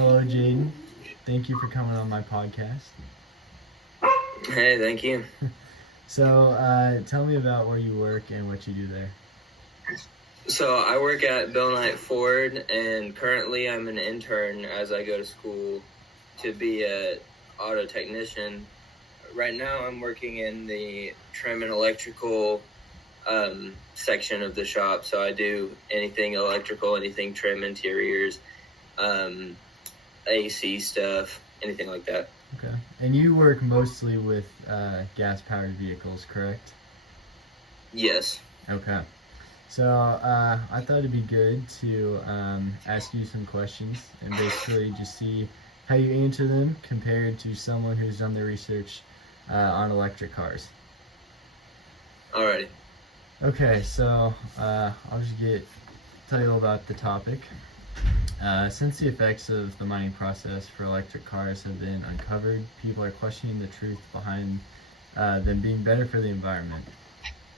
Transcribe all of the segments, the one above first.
Hello, Jaden. Thank you for coming on my podcast. Hey, thank you. So, tell me about where you work and what you do there. So I work at Bill Knight Ford, and currently I'm an intern as I go to school to be a auto technician. Right now I'm working in the trim and electrical section of the shop, so I do anything electrical, anything trim, interiors, AC stuff, anything like that. Okay. And you work mostly with gas-powered vehicles, correct? Yes. Okay. So, I thought it'd be good to ask you some questions and basically just see how you answer them compared to someone who's done the research on electric cars. Alrighty. Okay, so I'll just tell you all about the topic. Since the effects of the mining process for electric cars have been uncovered, people are questioning the truth behind them being better for the environment.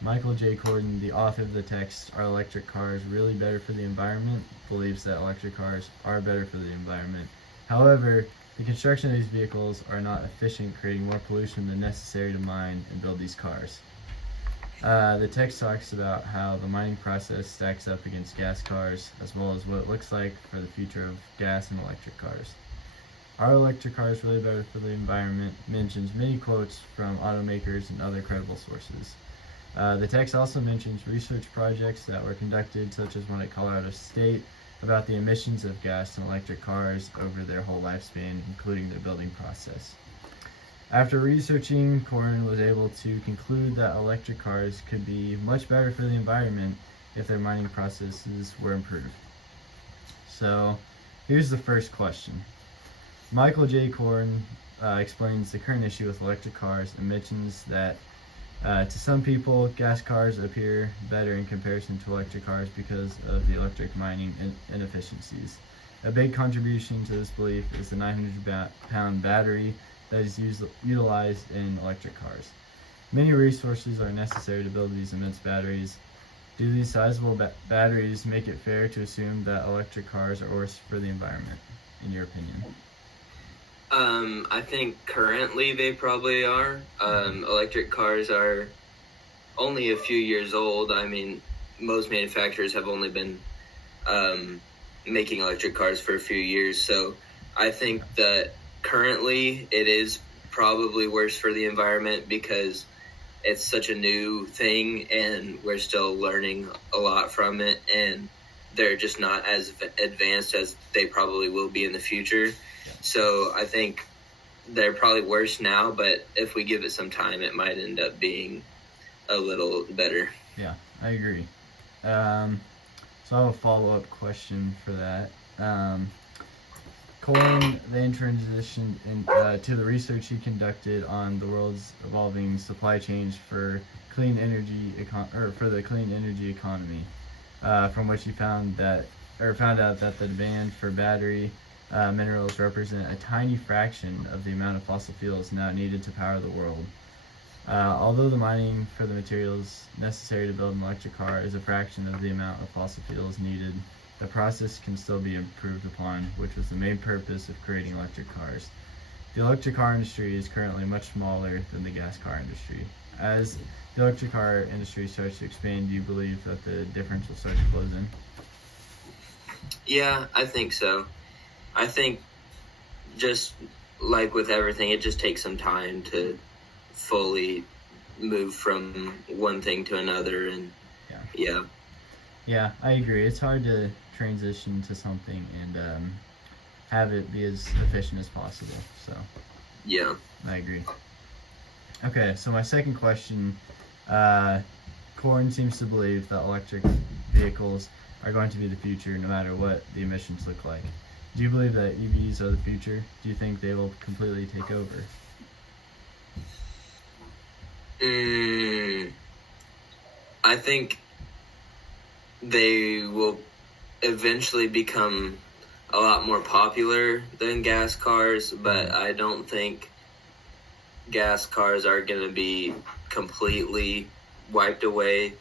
Michael J. Corden, the author of the text, "Are electric cars really better for the environment?" believes that electric cars are better for the environment. However, the construction of these vehicles are not efficient, creating more pollution than necessary to mine and build these cars. The text talks about how the mining process stacks up against gas cars, as well as what it looks like for the future of gas and electric cars. Are electric cars really better for the environment? Mentions many quotes from automakers and other credible sources. The text also mentions research projects that were conducted, such as one at Colorado State, about the emissions of gas and electric cars over their whole lifespan, including their building process. After researching, Corin was able to conclude that electric cars could be much better for the environment if their mining processes were improved. So, here's the first question. Michael J. Corin explains the current issue with electric cars and mentions that to some people, gas cars appear better in comparison to electric cars because of the electric mining inefficiencies. A big contribution to this belief is the 900-pound battery that is utilized in electric cars. Many resources are necessary to build these immense batteries. Do these sizable batteries make it fair to assume that electric cars are worse for the environment, in your opinion? I think currently they probably are. Electric cars are only a few years old. I mean, most manufacturers have only been making electric cars for a few years. So I think that currently it is probably worse for the environment because it's such a new thing and we're still learning a lot from it, and they're just not as advanced as they probably will be in the future. So I think they're probably worse now, but if we give it some time, it might end up being a little better. Yeah, I agree. So I have a follow-up question for that. Corin then transitioned to the research he conducted on the world's evolving supply chains for clean energy for the clean energy economy, from which he found out that the demand for battery minerals represent a tiny fraction of the amount of fossil fuels now needed to power the world. Although the mining for the materials necessary to build an electric car is a fraction of the amount of fossil fuels needed, the process can still be improved upon, which was the main purpose of creating electric cars. The electric car industry is currently much smaller than the gas car industry. As the electric car industry starts to expand, do you believe that the difference will start to close in? Yeah, I think so. I think just like with everything, it just takes some time to fully move from one thing to another, and yeah. Yeah, I agree. It's hard to transition to something and have it be as efficient as possible. So Yeah. I agree. Okay, so my second question, Corin seems to believe that electric vehicles are going to be the future no matter what the emissions look like. Do you believe that EVs are the future? Do you think they will completely take over? I think they will eventually become a lot more popular than gas cars, but I don't think gas cars are going to be completely wiped away,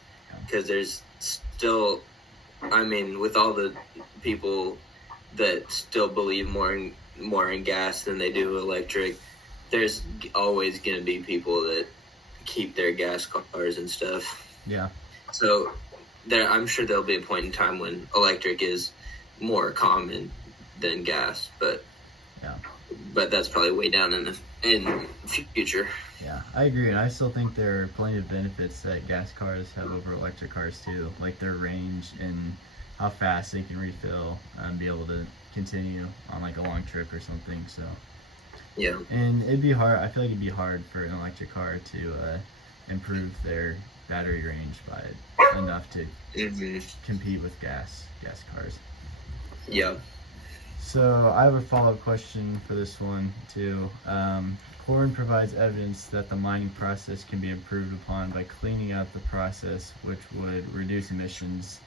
because there's still, I mean, with all the people that still believe more in gas than they do electric. There's always going to be people that keep their gas cars and stuff. Yeah. So I'm sure there'll be a point in time when electric is more common than gas, but that's probably way down in the future. Yeah, I agree, and I still think there are plenty of benefits that gas cars have over electric cars too, like their range and how fast they can refill and be able to continue on like a long trip or something. So yeah, and it'd be hard. I feel like it'd be hard for an electric car to improve their battery range by enough to compete with gas cars. Yeah. So I have a follow-up question for this one too. Corn provides evidence that the mining process can be improved upon by cleaning up the process, which would reduce emissions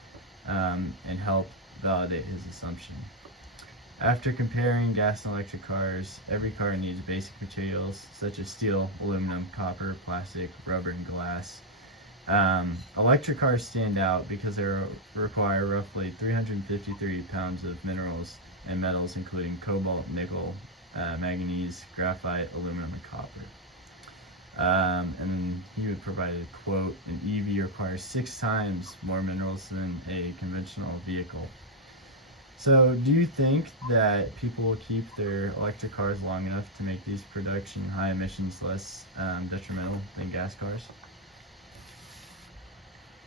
and help validate his assumption. After comparing gas and electric cars, every car needs basic materials such as steel, aluminum, copper, plastic, rubber, and glass. Electric cars stand out because they require roughly 353 pounds of minerals and metals, including cobalt, nickel, manganese, graphite, aluminum, and copper. And then he would provide a quote: an EV requires 6 times more minerals than a conventional vehicle. So, do you think that people will keep their electric cars long enough to make these production high emissions less detrimental than gas cars?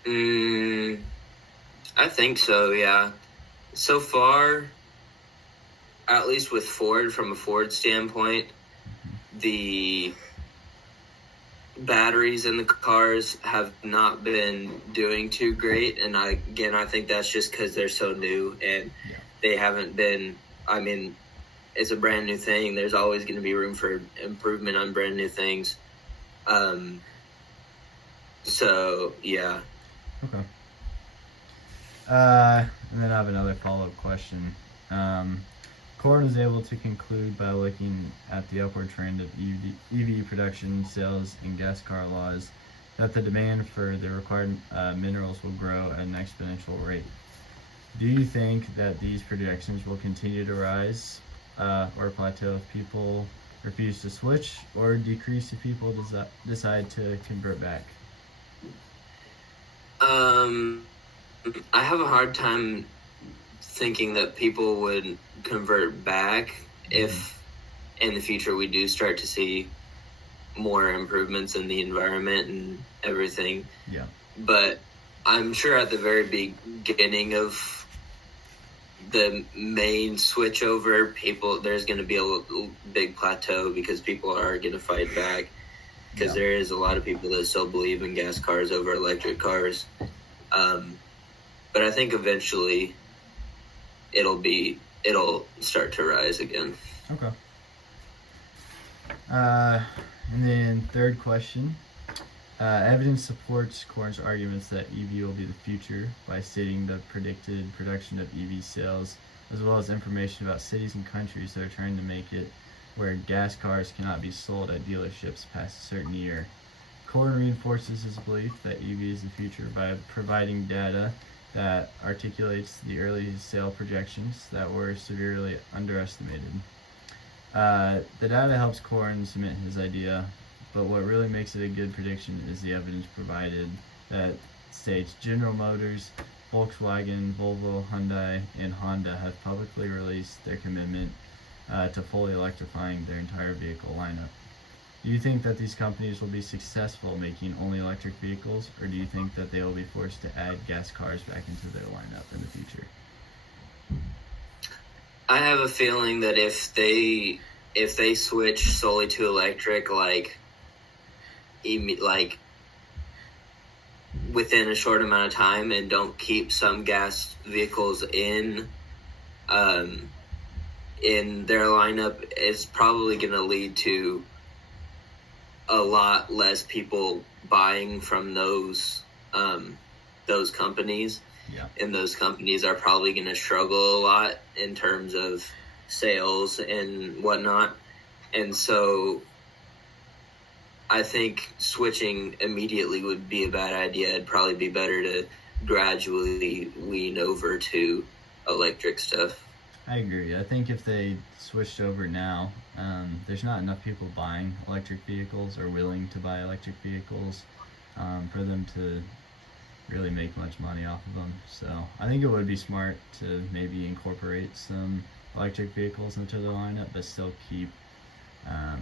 I think so, yeah. So far, at least with Ford, from a Ford standpoint, the batteries in the cars have not been doing too great. And I think that's just because they're so new and they haven't been, I mean, it's a brand new thing. There's always going to be room for improvement on brand new things. So, yeah. Okay. And then I have another follow-up question. Corn was able to conclude by looking at the upward trend of EV production, sales, and gas car laws that the demand for the required minerals will grow at an exponential rate. Do you think that these projections will continue to rise or plateau if people refuse to switch, or decrease if people decide to convert back? I have a hard time thinking that people would convert back if in the future we do start to see more improvements in the environment and everything. Yeah. But I'm sure at the very beginning of the main switchover, there's going to be a big plateau because people are going to fight back because there is a lot of people that still believe in gas cars over electric cars. But I think eventually it'll start to rise again. Okay. And then third question. Evidence supports Corn's arguments that EV will be the future by stating the predicted production of EV sales, as well as information about cities and countries that are trying to make it where gas cars cannot be sold at dealerships past a certain year. Corn reinforces his belief that EV is the future by providing data that articulates the early sale projections that were severely underestimated. The data helps Corn cement his idea, but what really makes it a good prediction is the evidence provided that states General Motors, Volkswagen, Volvo, Hyundai, and Honda have publicly released their commitment to fully electrifying their entire vehicle lineup. Do you think that these companies will be successful making only electric vehicles, or do you think that they will be forced to add gas cars back into their lineup in the future? I have a feeling that if they switch solely to electric, like within a short amount of time and don't keep some gas vehicles in their lineup, it's probably going to lead to a lot less people buying from those companies. Yeah. And those companies are probably going to struggle a lot in terms of sales and whatnot. And so I think switching immediately would be a bad idea. It'd probably be better to gradually wean over to electric stuff. I agree. I think if they switched over now, there's not enough people buying electric vehicles or willing to buy electric vehicles for them to really make much money off of them. So I think it would be smart to maybe incorporate some electric vehicles into the lineup, but still keep a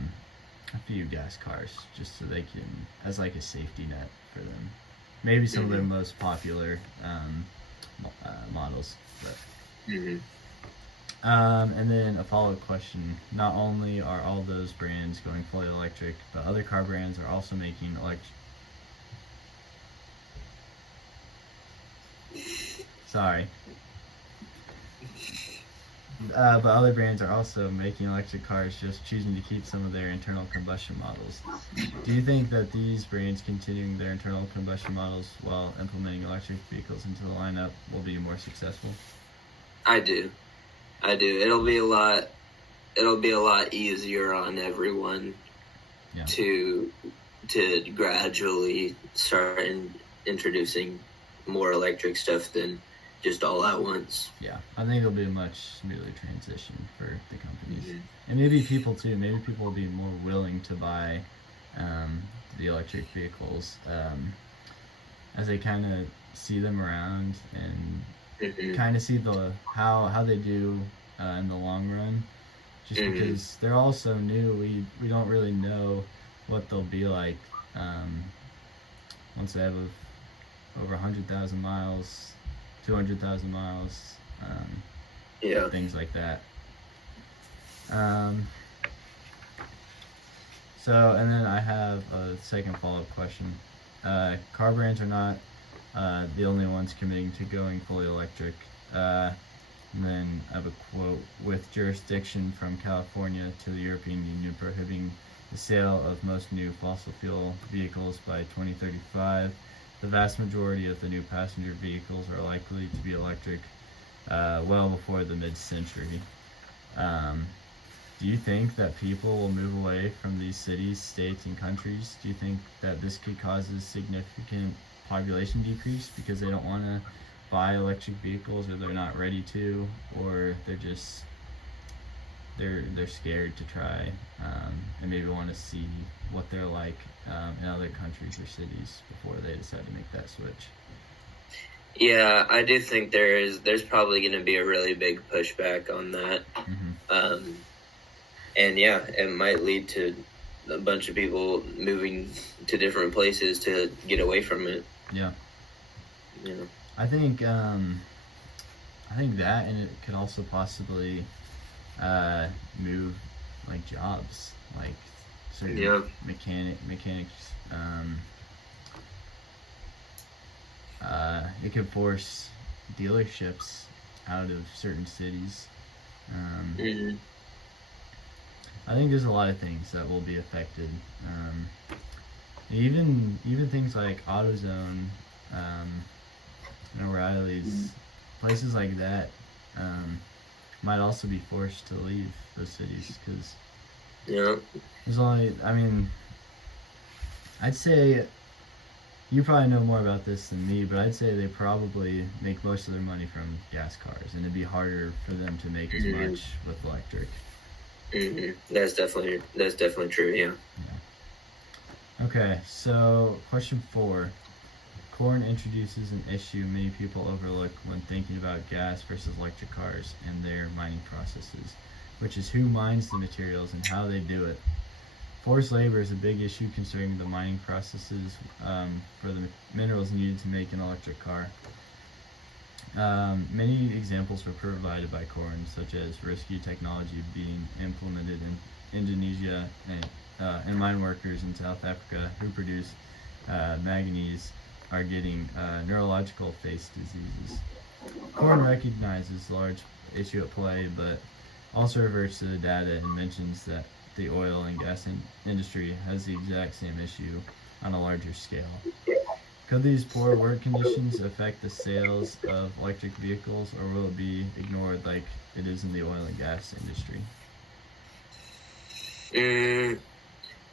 few gas cars, just so they can, as like a safety net for them. Maybe some of their most popular models. But. And then a follow-up question. Not only are all those brands going fully electric, but other car brands are also making but other brands are also making electric cars, just choosing to keep some of their internal combustion models. Do you think that these brands continuing their internal combustion models while implementing electric vehicles into the lineup will be more successful? I do. It'll be a lot easier on everyone to gradually start introducing more electric stuff than just all at once. Yeah, I think it'll be a much smoother transition for the companies. And maybe people too. Maybe people will be more willing to buy the electric vehicles as they kind of see them around and kind of see how they do in the long run. Just because they're all so new, we don't really know what they'll be like once they have over 100,000 miles, 200,000 miles, things like that. So, and then I have a second follow-up question. Car brands are not the only ones committing to going fully electric. And then I have a quote: with jurisdiction from California to the European Union prohibiting the sale of most new fossil fuel vehicles by 2035, the vast majority of the new passenger vehicles are likely to be electric well before the mid-century. Do you think that people will move away from these cities, states, and countries? Do you think that this could cause a significant population decrease because they don't want to buy electric vehicles, or they're not ready to, or they're scared to try and maybe want to see what they're like in other countries or cities before they decide to make that switch? Yeah, I do think there's probably going to be a really big pushback on that. And yeah, it might lead to a bunch of people moving to different places to get away from it. Yeah. Yeah. I think that, and it could also possibly move like jobs, like certain mechanics. It could force dealerships out of certain cities. I think there's a lot of things that will be affected. Even things like AutoZone, O'Reilly's, places like that might also be forced to leave those cities because there's only, I'd say, you probably know more about this than me, but I'd say they probably make most of their money from gas cars, and it'd be harder for them to make as much with electric. That's definitely true. Yeah. Okay, so question 4. Corn introduces an issue many people overlook when thinking about gas versus electric cars and their mining processes, which is who mines the materials and how they do it. Forced labor is a big issue concerning the mining processes for the minerals needed to make an electric car. Many examples were provided by Corn, such as risky technology being implemented in Indonesia and mine workers in South Africa who produce manganese are getting neurological face diseases. Corn recognizes the large issue at play, but also reverts to the data and mentions that the oil and gas industry has the exact same issue on a larger scale. Could these poor work conditions affect the sales of electric vehicles, or will it be ignored like it is in the oil and gas industry?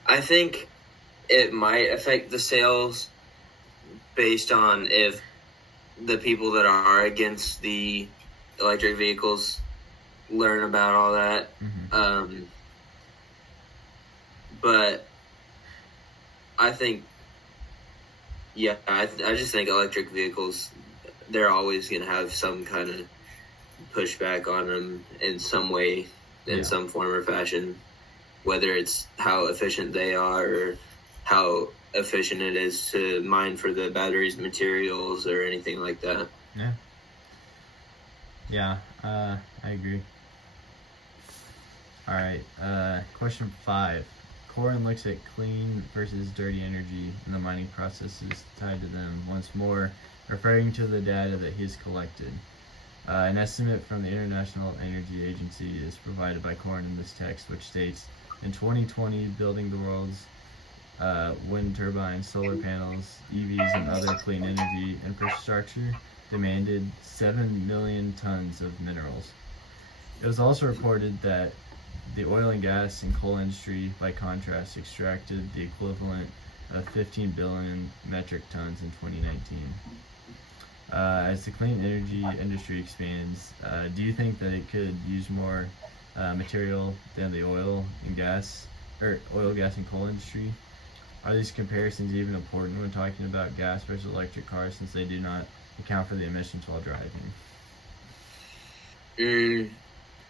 I think it might affect the sales based on if the people that are against the electric vehicles learn about all that. Mm-hmm. But I think, yeah, I just think electric vehicles, they're always going to have some kind of pushback on them in some way, in some form or fashion, whether it's how efficient they are or how efficient it is to mine for the batteries materials or anything like that. Yeah, I agree. All right, question 5. Corin looks at clean versus dirty energy and the mining processes tied to them once more, referring to the data that he's collected. An estimate from the International Energy Agency is provided by Corin in this text, which states, in 2020, building the world's wind turbines, solar panels, EVs, and other clean energy infrastructure demanded 7 million tons of minerals. It was also reported that the oil and gas and coal industry, by contrast, extracted the equivalent of 15 billion metric tons in 2019. As the clean energy industry expands, do you think that it could use more material than the oil, gas, and coal industry? Are these comparisons even important when talking about gas versus electric cars, since they do not account for the emissions while driving?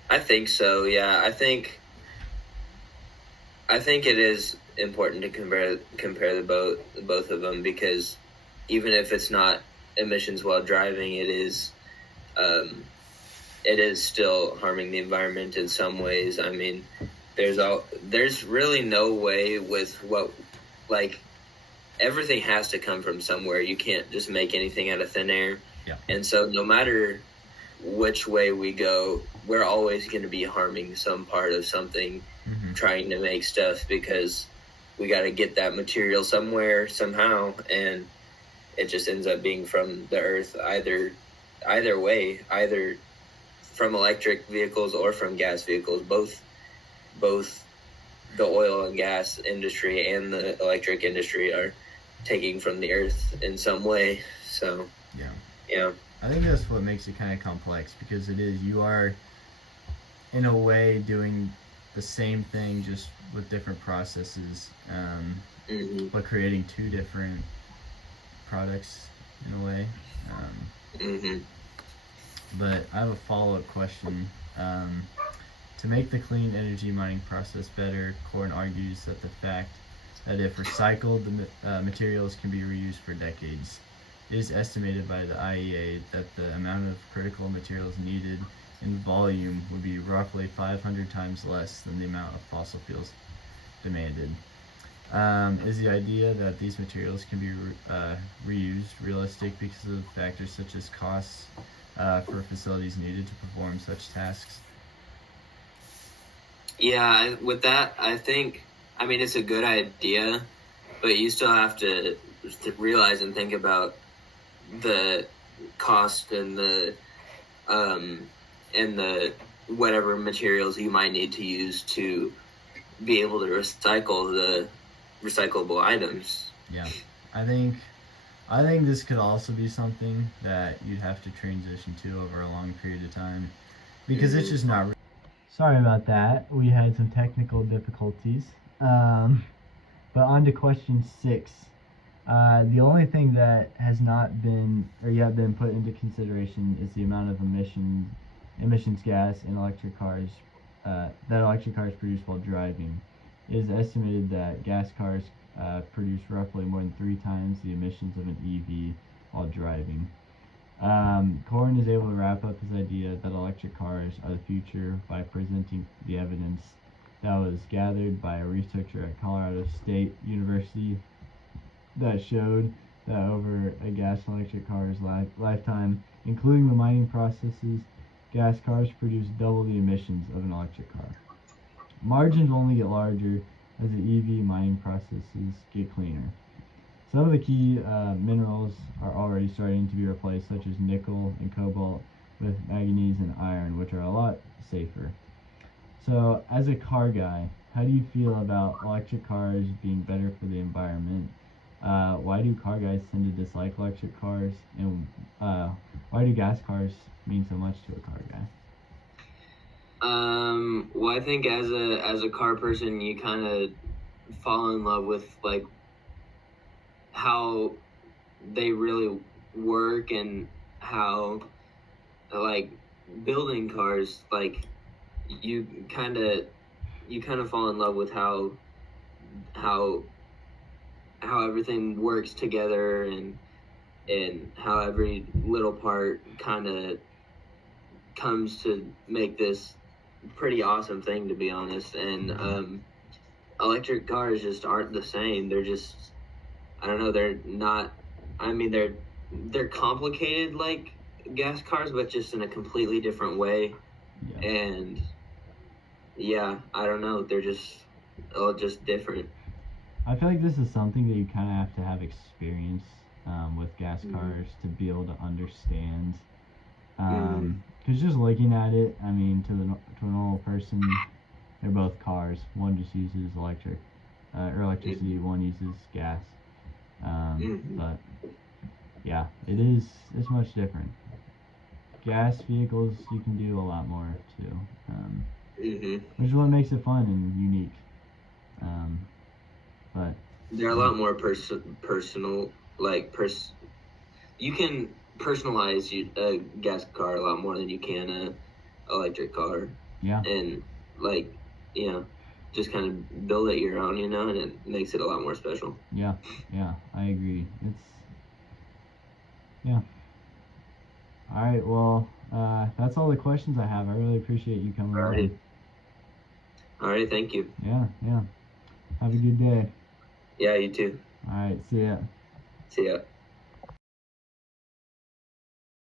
I think so. Yeah, I think it is important to compare the both of them, because even if it's not emissions while driving, it is still harming the environment in some ways. I mean, there's really no way with what, like, everything has to come from somewhere. You can't just make anything out of thin air. Yeah. And so no matter which way we go, we're always going to be harming some part of something, trying to make stuff, because we got to get that material somewhere, somehow, and it just ends up being from the earth, either way, either from electric vehicles or from gas vehicles. Both the oil and gas industry and the electric industry are taking from the earth in some way. So yeah. I think that's what makes it kind of complex, because you are in a way doing the same thing, just with different processes, but creating two different products in a way. But I have a follow-up question. To make the clean energy mining process better, Corin argues that the fact that if recycled, the materials can be reused for decades. It is estimated by the IEA that the amount of critical materials needed in volume would be roughly 500 times less than the amount of fossil fuels demanded. Is the idea that these materials can be reused realistic because of factors such as costs for facilities needed to perform such tasks? Yeah, with that, I mean, it's a good idea, but you still have to realize and think about the cost and the whatever materials you might need to use to be able to recycle the recyclable items. Yeah, I think this could also be something that you'd have to transition to over a long period of time, because it's just not. Sorry about that. We had some technical difficulties. But on to question 6. The only thing that has not been or yet been put into consideration is the amount of emissions gas in electric cars that electric cars produce while driving. It is estimated that gas cars produce roughly more than 3 times the emissions of an EV while driving. Corin is able to wrap up his idea that electric cars are the future by presenting the evidence that was gathered by a researcher at Colorado State University that showed that over a gas and electric car's lifetime, including the mining processes, gas cars produce double the emissions of an electric car. Margins only get larger as the EV mining processes get cleaner. Some of the key minerals are already starting to be replaced, such as nickel and cobalt, with manganese and iron, which are a lot safer. So, as a car guy, how do you feel about electric cars being better for the environment? Why do car guys tend to dislike electric cars? And why do gas cars mean so much to a car guy? Well, I think as a car person, you kind of fall in love with like how they really work and how like building cars, like you kind of fall in love with how how everything works together, and how every little part kind of comes to make this pretty awesome thing, to be honest. And electric cars just aren't the same. They're just, I don't know, they're not, I mean, they're complicated like gas cars, but just in a completely different way. Yeah. And yeah, I don't know, they're just different. I feel like this is something that you kind of have to have experience with gas Mhm. cars to be able to understand. Mhm. Because just looking at it, I mean, to a normal person, they're both cars. One just uses electric or electricity. Mhm. One uses gas. Mhm. But yeah, it's much different. Gas vehicles you can do a lot more too, Mhm. which is what makes it fun and unique. Um, but They're a yeah, lot more personal, like you can personalize a gas car a lot more than you can a electric car, yeah, and like, you know, just kind of build it your own, and it makes it a lot more special. yeah, yeah. I agree. It's yeah. All right. Well, that's all the questions I have. I really appreciate you coming on. Alrighty. Alright, thank you. Yeah, yeah. Have a good day. Yeah, you too. All right. See ya. See ya.